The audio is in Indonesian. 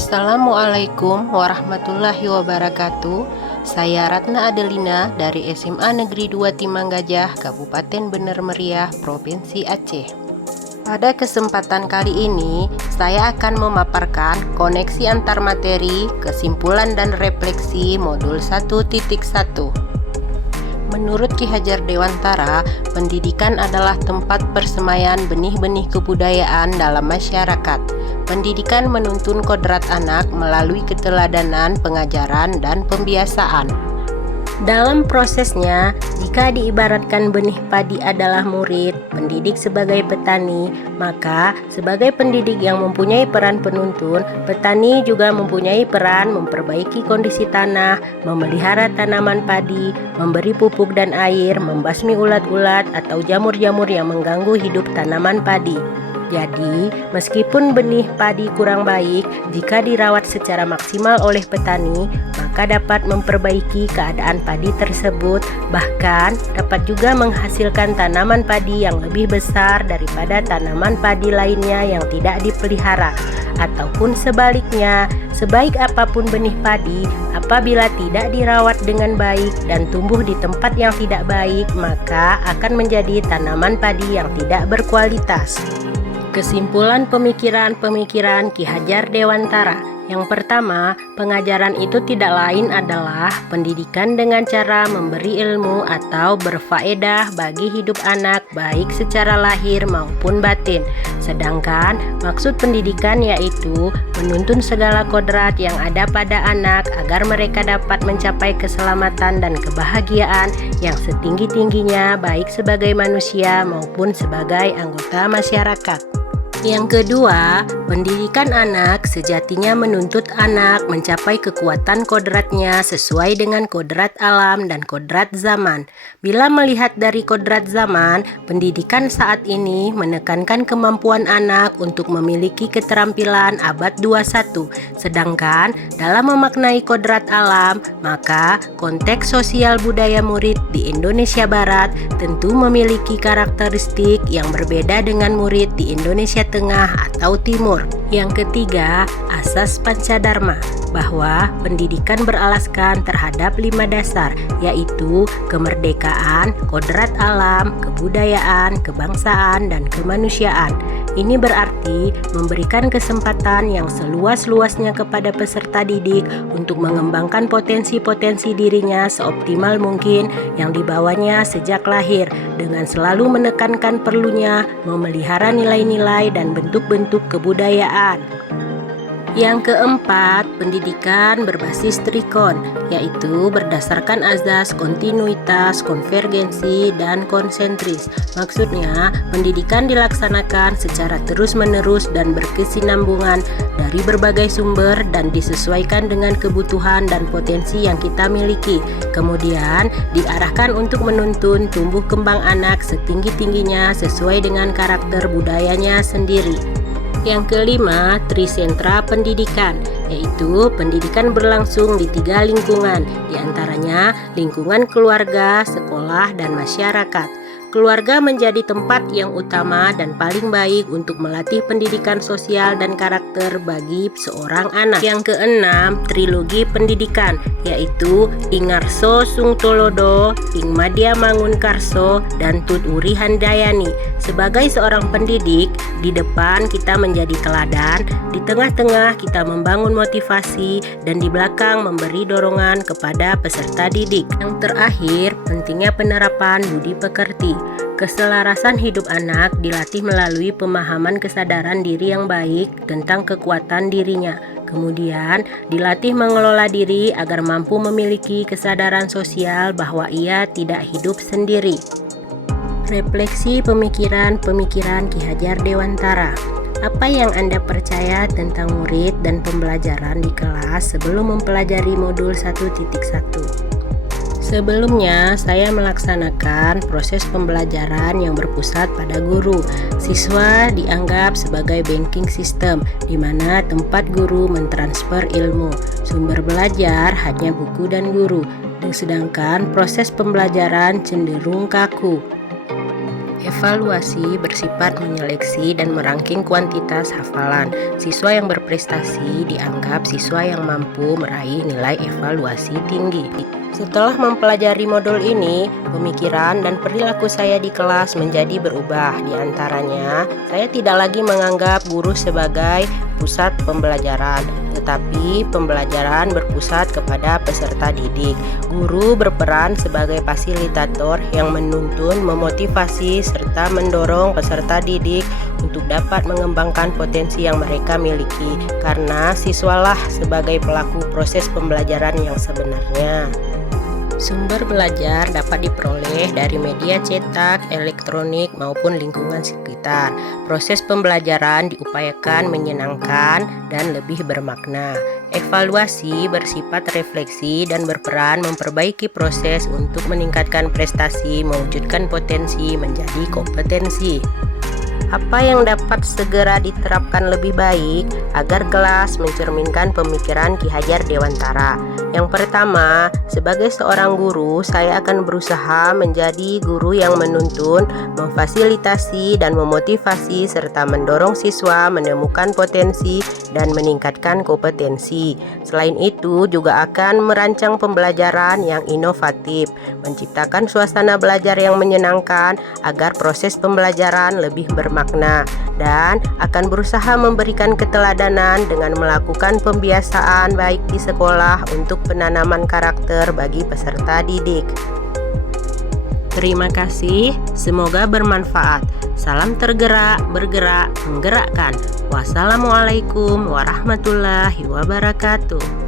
Assalamualaikum warahmatullahi wabarakatuh. Saya Ratna Adelina dari SMA Negeri 2 Timanggajah, Kabupaten Bener Meriah, Provinsi Aceh. Pada kesempatan kali ini, saya akan memaparkan koneksi antar materi, kesimpulan dan refleksi modul 1.1. Menurut Ki Hajar Dewantara, pendidikan adalah tempat persemaian benih-benih kebudayaan dalam masyarakat. Pendidikan menuntun kodrat anak melalui keteladanan, pengajaran, dan pembiasaan. Dalam prosesnya, jika diibaratkan benih padi adalah murid, pendidik sebagai petani, maka sebagai pendidik yang mempunyai peran penuntun, petani juga mempunyai peran memperbaiki kondisi tanah, memelihara tanaman padi, memberi pupuk dan air, membasmi ulat-ulat atau jamur-jamur yang mengganggu hidup tanaman padi. Jadi, meskipun benih padi kurang baik, jika dirawat secara maksimal oleh petani, maka dapat memperbaiki keadaan padi tersebut, bahkan dapat juga menghasilkan tanaman padi yang lebih besar daripada tanaman padi lainnya yang tidak dipelihara. Ataupun sebaliknya, sebaik apapun benih padi, apabila tidak dirawat dengan baik dan tumbuh di tempat yang tidak baik, maka akan menjadi tanaman padi yang tidak berkualitas. Kesimpulan pemikiran-pemikiran Ki Hajar Dewantara. Yang pertama, pengajaran itu tidak lain adalah pendidikan dengan cara memberi ilmu atau berfaedah bagi hidup anak baik secara lahir maupun batin. Sedangkan maksud pendidikan yaitu menuntun segala kodrat yang ada pada anak agar mereka dapat mencapai keselamatan dan kebahagiaan yang setinggi-tingginya baik sebagai manusia maupun sebagai anggota masyarakat. Yang kedua, pendidikan anak sejatinya menuntut anak mencapai kekuatan kodratnya sesuai dengan kodrat alam dan kodrat zaman. Bila melihat dari kodrat zaman, pendidikan saat ini menekankan kemampuan anak untuk memiliki keterampilan abad 21. Sedangkan dalam memaknai kodrat alam, maka konteks sosial budaya murid di Indonesia Barat tentu memiliki karakteristik yang berbeda dengan murid di Indonesia Tengah atau Timur. Yang ketiga, asas Pancadharma, bahwa pendidikan beralaskan terhadap 5 dasar, yaitu kemerdekaan, kodrat alam, kebudayaan, kebangsaan, dan kemanusiaan. Ini berarti memberikan kesempatan yang seluas-luasnya kepada peserta didik untuk mengembangkan potensi-potensi dirinya seoptimal mungkin yang dibawanya sejak lahir, dengan selalu menekankan perlunya memelihara nilai-nilai dan bentuk-bentuk kebudayaan. Yang keempat, pendidikan berbasis trikon, yaitu berdasarkan azas kontinuitas, konvergensi, dan konsentris. Maksudnya, pendidikan dilaksanakan secara terus-menerus dan berkesinambungan dari berbagai sumber dan disesuaikan dengan kebutuhan dan potensi yang kita miliki. Kemudian, diarahkan untuk menuntun tumbuh kembang anak setinggi-tingginya sesuai dengan karakter budayanya sendiri. Yang kelima, trisentra pendidikan, yaitu pendidikan berlangsung di 3 lingkungan, diantaranya lingkungan keluarga, sekolah, dan masyarakat. Keluarga menjadi tempat yang utama dan paling baik untuk melatih pendidikan sosial dan karakter bagi seorang anak. Yang keenam, trilogi pendidikan, yaitu Ingarso Sungtolodo, Ing Madya Mangunkarso, dan Tut Uri Handayani. Sebagai seorang pendidik, di depan kita menjadi teladan, di tengah-tengah kita membangun motivasi, dan di belakang memberi dorongan kepada peserta didik. Yang terakhir, pentingnya penerapan budi pekerti. Keselarasan hidup anak dilatih melalui pemahaman kesadaran diri yang baik tentang kekuatan dirinya. Kemudian dilatih mengelola diri agar mampu memiliki kesadaran sosial bahwa ia tidak hidup sendiri. Refleksi pemikiran-pemikiran Ki Hajar Dewantara. Apa yang Anda percaya tentang murid dan pembelajaran di kelas sebelum mempelajari modul 1.1? Sebelumnya, saya melaksanakan proses pembelajaran yang berpusat pada guru. Siswa dianggap sebagai banking system, di mana tempat guru mentransfer ilmu. Sumber belajar hanya buku dan guru, sedangkan proses pembelajaran cenderung kaku. Evaluasi bersifat menyeleksi dan merangking kuantitas hafalan. Siswa yang berprestasi dianggap siswa yang mampu meraih nilai evaluasi tinggi. Setelah mempelajari modul ini, pemikiran dan perilaku saya di kelas menjadi berubah. Di antaranya, saya tidak lagi menganggap guru sebagai pusat pembelajaran, tetapi pembelajaran berpusat kepada peserta didik. Guru berperan sebagai fasilitator yang menuntun, memotivasi, serta mendorong peserta didik untuk dapat mengembangkan potensi yang mereka miliki, karena siswalah sebagai pelaku proses pembelajaran yang sebenarnya. Sumber belajar dapat diperoleh dari media cetak, elektronik, maupun lingkungan sekitar. Proses pembelajaran diupayakan menyenangkan dan lebih bermakna. Evaluasi bersifat refleksi dan berperan memperbaiki proses untuk meningkatkan prestasi, mewujudkan potensi menjadi kompetensi. Apa yang dapat segera diterapkan lebih baik agar kelas mencerminkan pemikiran Ki Hajar Dewantara? Yang pertama, sebagai seorang guru, saya akan berusaha menjadi guru yang menuntun, memfasilitasi, dan memotivasi serta mendorong siswa menemukan potensi dan meningkatkan kompetensi. Selain itu, juga akan merancang pembelajaran yang inovatif, menciptakan suasana belajar yang menyenangkan agar proses pembelajaran lebih bermakna, dan akan berusaha memberikan keteladanan dengan melakukan pembiasaan baik di sekolah untuk penanaman karakter bagi peserta didik. Terima kasih, semoga bermanfaat. Salam tergerak, bergerak, menggerakkan. Wassalamualaikum warahmatullahi wabarakatuh.